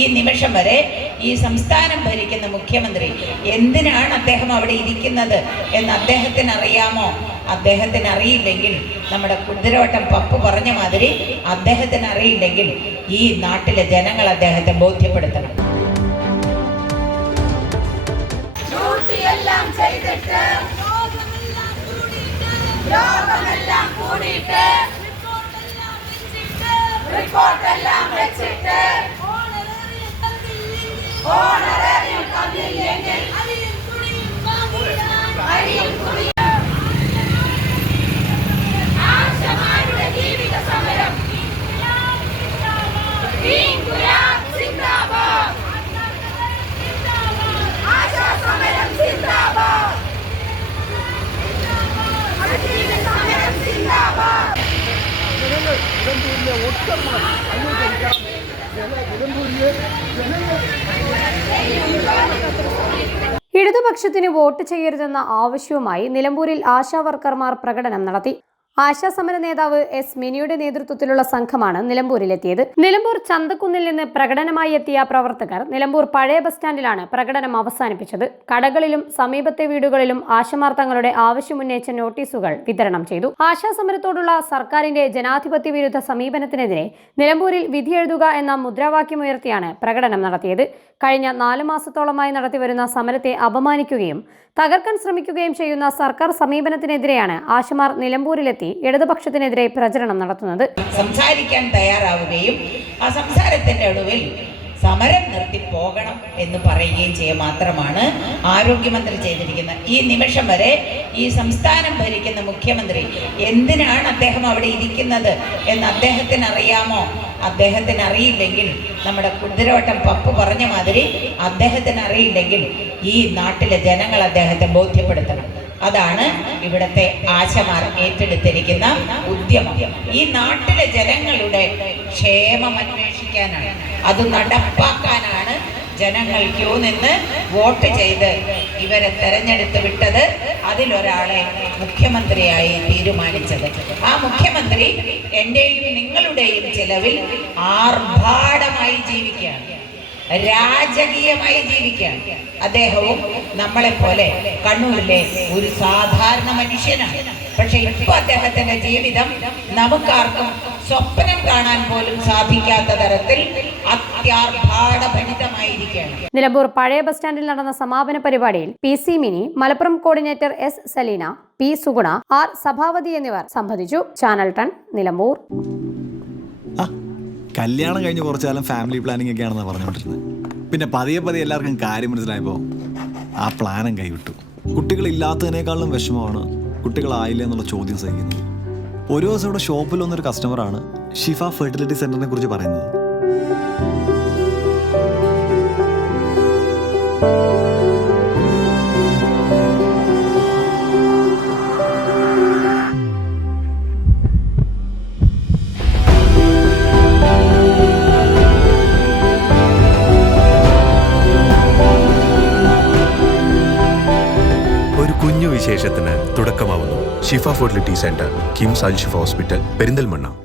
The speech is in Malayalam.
ഈ നിമിഷം വരെ ഈ സംസ്ഥാനം ഭരിക്കുന്ന മുഖ്യമന്ത്രി എന്തിനാണ് അദ്ദേഹം അവിടെ ഇരിക്കുന്നത് എന്ന് അദ്ദേഹത്തിന് അറിയാമോ? അദ്ദേഹത്തിന് അറിയില്ലെങ്കിൽ, നമ്മുടെ കുതിരവട്ടം പപ്പു പറഞ്ഞ മാതിരി അദ്ദേഹത്തിന് അറിയില്ലെങ്കിൽ ഈ നാട്ടിലെ ജനങ്ങൾ അദ്ദേഹത്തെ ബോധ്യപ്പെടുത്തണം. റിപ്പോർട്ടെല്ലാം വെച്ചിട്ട് ആശമാരുടെ ജീവിത സമരം ആശാ സമരം സിന്ദാബാദ്. ഇടതുപക്ഷത്തിന് വോട്ട് ചെയ്യരുതെന്ന ആവശ്യവുമായി നിലമ്പൂരിൽ ആശാ വർക്കർമാർ പ്രകടനം നടത്തി. ആശാ സമര നേതാവ് എസ് മിനിയുടെ നേതൃത്വത്തിലുള്ള സംഘമാണ് നിലമ്പൂരിലെത്തിയത്. നിലമ്പൂർ ചന്തക്കുന്നിൽ നിന്ന് പ്രകടനമായി എത്തിയ പ്രവർത്തകർ നിലമ്പൂർ പഴയ ബസ് സ്റ്റാൻഡിലാണ് പ്രകടനം അവസാനിപ്പിച്ചത്. കടകളിലും സമീപത്തെ വീടുകളിലും ആശമാർ തങ്ങളുടെ ആവശ്യമുന്നയിച്ച നോട്ടീസുകൾ വിതരണം ചെയ്തു. ആശാ സമരത്തോടുള്ള സർക്കാരിന്റെ ജനാധിപത്യ വിരുദ്ധ സമീപനത്തിനെതിരെ നിലമ്പൂരിൽ വിധിയെഴുതുക എന്ന മുദ്രാവാക്യമുയർത്തിയാണ് പ്രകടനം നടത്തിയത്. കഴിഞ്ഞ 4 മാസത്തോളമായി നടത്തിവരുന്ന സമരത്തെ അപമാനിക്കുകയും തകർക്കാൻ ശ്രമിക്കുകയും ചെയ്യുന്ന സർക്കാർ സമീപനത്തിനെതിരെയാണ് ആശമാർ നിലമ്പൂരിലെത്തി ഇടതുപക്ഷത്തിനെതിരെ പ്രചരണം നടത്തുന്നത്. സംസാരിക്കാൻ തയ്യാറാവുകയും ആ സംസാരത്തിന്റെ ഒടുവിൽ സമരം നിർത്തി പോകണം എന്ന് പറയുകയും ചെയ്യുക മാത്രമാണ് ആരോഗ്യമന്ത്രി ചെയ്തിരിക്കുന്നത്. ഈ നിമിഷം വരെ ഈ സംസ്ഥാനം ഭരിക്കുന്ന മുഖ്യമന്ത്രി എന്തിനാണ് അദ്ദേഹം അവിടെ ഇരിക്കുന്നത് എന്ന് അദ്ദേഹത്തിന് അറിയാമോ? അദ്ദേഹത്തിന് അറിയില്ലെങ്കിൽ, നമ്മുടെ കുതിരവട്ടം പപ്പു പറഞ്ഞ മാതിരി അദ്ദേഹത്തിന് അറിയില്ലെങ്കിൽ ഈ നാട്ടിലെ ജനങ്ങൾ അദ്ദേഹത്തെ ബോധ്യപ്പെടുത്തണം. അതാണ് ഇവിടുത്തെ ആശമാർ ഏറ്റെടുത്തിരിക്കുന്ന ഉദ്യമം. ഈ നാട്ടിലെ ജനങ്ങളുടെ ക്ഷേമം അന്വേഷിക്കാനാണ്, അത് നടപ്പാക്കാനാണ് ജനങ്ങൾ ക്യൂ നിന്ന് വോട്ട് ചെയ്ത് ഇവരെ തെരഞ്ഞെടുത്ത് വിട്ടത്. അതിലൊരാളെ മുഖ്യമന്ത്രിയായി തീരുമാനിച്ചത്. ആ മുഖ്യമന്ത്രി എൻ്റെയും നിങ്ങളുടെയും ചിലവിൽ ആർഭാടമായി ജീവിക്കുകയാണ്, രാജകീയമായി ജീവിക്കാൻ. അദ്ദേഹവും നമ്മളെപ്പോലെ കണ്ണൂരിലെ ഒരു സാധാരണ മനുഷ്യനാണ്. പക്ഷെ ഇപ്പൊ അദ്ദേഹത്തിന്റെ ജീവിതം നമുക്കാർക്കും സ്വപ്നം കാണാൻ പോലും സാധിക്കാത്ത തരത്തിൽ അത്യാർഭാടഭരിതമായിരിക്കുകയാണ്. നിലമ്പൂർ പഴയ ബസ് സ്റ്റാൻഡിൽ നടന്ന സമാപന പരിപാടിയിൽ PC Mini, Malappuram coordinator S Saleena, P Suguna, R Sabhavathi എന്നിവർ സംബന്ധിച്ചു. ചാനൽ 10 നിലമ്പൂർ. കല്യാണം കഴിഞ്ഞ് കുറച്ചു കാലം ഫാമിലി പ്ലാനിങ് ഒക്കെയാണെന്നാണ് പറഞ്ഞുകൊണ്ടിരുന്നത്. പിന്നെ പതിയെ എല്ലാവർക്കും കാര്യം മനസ്സിലായപ്പോൾ ആ പ്ലാനും കൈവിട്ടു. കുട്ടികളില്ലാത്തതിനേക്കാളും വിഷമമാണ് കുട്ടികളായില്ല എന്നുള്ള ചോദ്യം സഹിക്കുന്നത്. ഒരു ദിവസം ഇവിടെ ഷോപ്പിൽ വന്നൊരു കസ്റ്റമറാണ് ഷിഫ ഫെർട്ടിലിറ്റി സെന്ററിനെ കുറിച്ച് പറയുന്നത്. കുഞ്ഞു വിശേഷത്തിന് തുടക്കമാവുന്നു. ഷിഫ ഫെർട്ടിലിറ്റി സെന്റർ, കിംസ് അൽ ഷിഫ ഹോസ്പിറ്റൽ, പെരിന്തൽമണ്ണ.